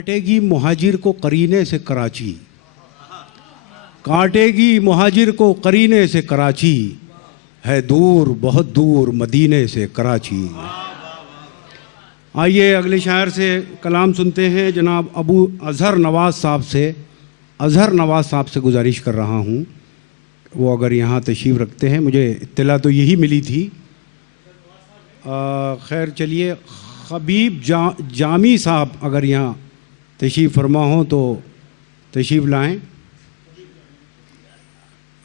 کاٹے گی مہاجر کو قرینے سے کراچی، کاٹے گی مہاجر کو قرینے سے کراچی، ہے دور بہت دور مدینے سے کراچی۔ آئیے اگلے شاعر سے کلام سنتے ہیں۔ جناب ابو اظہر نواز صاحب سے گزارش کر رہا ہوں، وہ اگر یہاں تشریف رکھتے ہیں، مجھے اطلاع تو یہی ملی تھی۔ خیر چلیے، خبیب جامی صاحب اگر یہاں تشریف فرما ہوں تو تشریف لائیں۔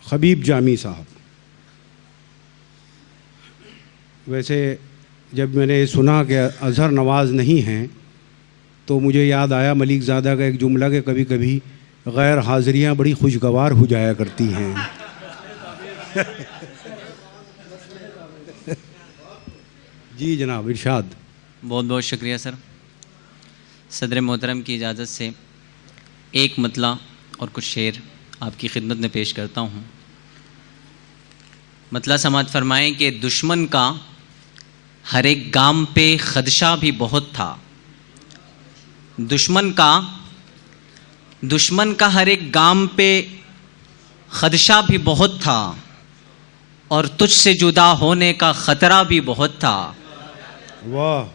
خبیب جامی صاحب، ویسے جب میں نے سنا کہ اظہر نواز نہیں ہیں تو مجھے یاد آیا ملک زادہ کا ایک جملہ کہ کبھی کبھی غیر حاضریاں بڑی خوشگوار ہو جایا کرتی ہیں۔ جی جناب، ارشاد۔ بہت بہت شکریہ سر۔ صدر محترم کی اجازت سے ایک مطلع اور کچھ شعر آپ کی خدمت میں پیش کرتا ہوں۔ مطلع سماعت فرمائیں کہ دشمن کا ہر ایک گام پہ خدشہ بھی بہت تھا، دشمن کا ہر ایک گام پہ خدشہ بھی بہت تھا، اور تجھ سے جدا ہونے کا خطرہ بھی بہت تھا،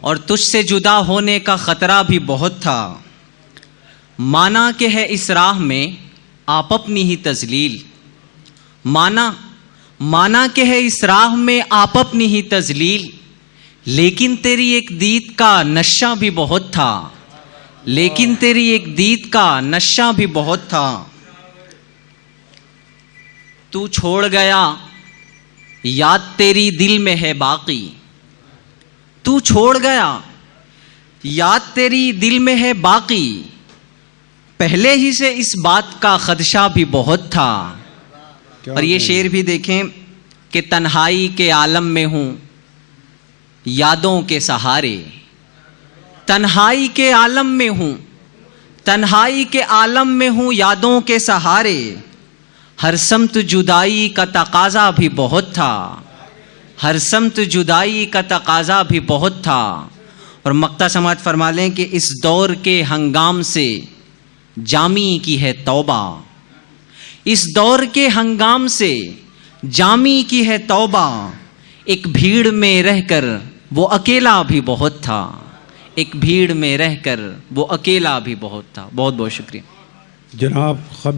اور تجھ سے جدا ہونے کا خطرہ بھی بہت تھا۔ مانا کہ ہے اس راہ میں آپ اپنی ہی تذلیل، مانا کہ ہے اس راہ میں آپ اپنی ہی تذلیل، لیکن تیری ایک دید کا نشہ بھی بہت تھا، لیکن تیری ایک دید کا نشہ بھی بہت تھا۔ تو چھوڑ گیا یاد تیری دل میں ہے باقی، تو چھوڑ گیا یاد تیری دل میں ہے باقی، پہلے ہی سے اس بات کا خدشہ بھی بہت تھا۔ اور یہ شعر بھی دیکھیں کہ تنہائی کے عالم میں ہوں یادوں کے سہارے، تنہائی کے عالم میں ہوں، تنہائی کے عالم میں ہوں یادوں کے سہارے، ہر سمت جدائی کا تقاضا بھی بہت تھا، ہر سمت جدائی کا تقاضا بھی بہت تھا۔ اور مقطع سماعت فرما لیں کہ اس دور کے ہنگام سے جامی کی ہے توبہ، اس دور کے ہنگام سے جامی کی ہے توبہ، ایک بھیڑ میں رہ کر وہ اکیلا بھی بہت تھا، ایک بھیڑ میں رہ کر وہ اکیلا بھی بہت تھا۔ بہت بہت شکریہ جناب۔